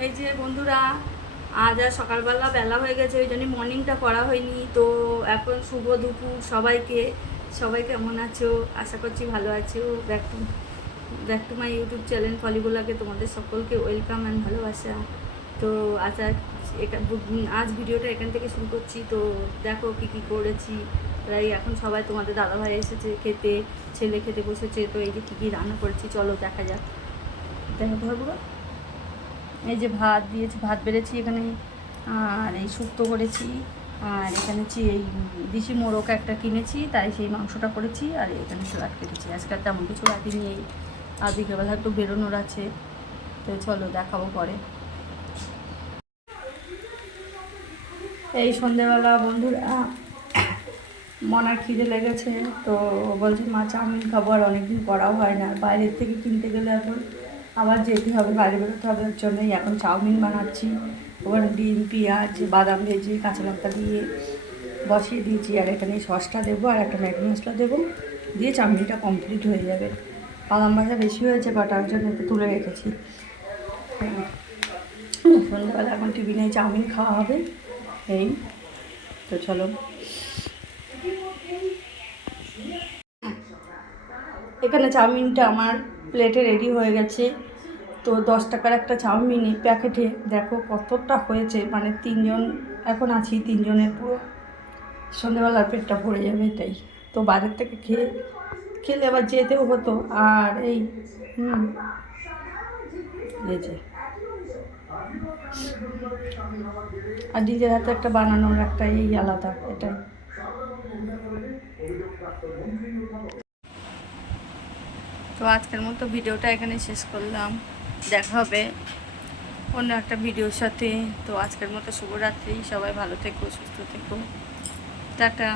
এই যে বন্ধুরা, আজ আর সকালবেলা বেলা হয়ে গেছে, ওই জন্য মর্নিংটা করা হয়নি। তো এখন শুভ দুপুর সবাইকে। সবাই কেমন আছো? আশা করছি ভালো আছো। Back to my YouTube channel ফলিগুলাকে তোমাদের সকলকে ওয়েলকাম অ্যান্ড ভালোবাসা। তো আজ ভিডিওটা এখান থেকে শুরু করছি। তো দেখো কী কী করেছি। তাই এখন সবাই তোমাদের দাদাভাই এসেছে খেতে, ছেলে খেতে বসেছে। তো এই যে কী কী রান্না করেছি চলো দেখা যাক। দেখো পুরো এই যে ভাত দিয়েছি, ভাত বেড়েছি এখানে, আর এই শুক্তো করেছি, আর এখানে এই দিশি মোরগ একটা কিনেছি, তাই সেই মাংসটা করেছি, আর এখানে স্যালাড কেটেছি। আজকাল তেমন কিছু রাখিনি, এই আর বিকেলবেলা একটু বেরোনোর আছে। তো চলো দেখাবো পরে। এই সন্ধেবেলা বন্ধুরা মনার খিদে লেগেছে, তো বলছে মা চাউমিন খাবো, আর অনেকদিন করাও হয় না। বাইরের থেকে কিনতে গেলে এখন আবার যেতে হবে, বাইরে বেরোতে হবে। ওর জন্যই এখন চাউমিন বানাচ্ছি। ওখানে ডিম, পেঁয়াজ, বাদাম ভেজে কাঁচা লঙ্কা দিয়ে বসিয়ে দিয়েছি, আর এখানে সসটা দেবো আর একটা ম্যাগি মশলা দেবো, দিয়ে চাউমিনটা কমপ্লিট হয়ে যাবে। বাদাম ভাজা বেশি হয়েছে, বাটার জন্য একটু তুলে রেখেছি। সন্ধ্যাবেলা এখন টিফিনে চাউমিন খাওয়া হবে। এই তো চলো। এখানে চাউমিনটা আমার প্লেটে রেডি হয়ে গেছে। তো 10 টাকার একটা চাউমিন প্যাকেটে দেখো কতটা হয়েছে, মানে 3 জন এখন আছি, 3 জনের পুরো সন্ধ্যেবেলার পেটটা ভরে যাবে। তাই তো বাইরের থেকে খেলে আবার যেতেও হতো। আর এই এই যে আর নিজের হাতে একটা বানানোর একটা এই আলাদা, এটাই। তো আজকের মতো ভিডিওটা এখানে শেষ করলাম। দেখা হবে অন্য একটা ভিডিওর সাথে। তো আজকের মতো শুভরাত্রি, সবাই ভালো থেকো, সুস্থ থেকো, টাটা।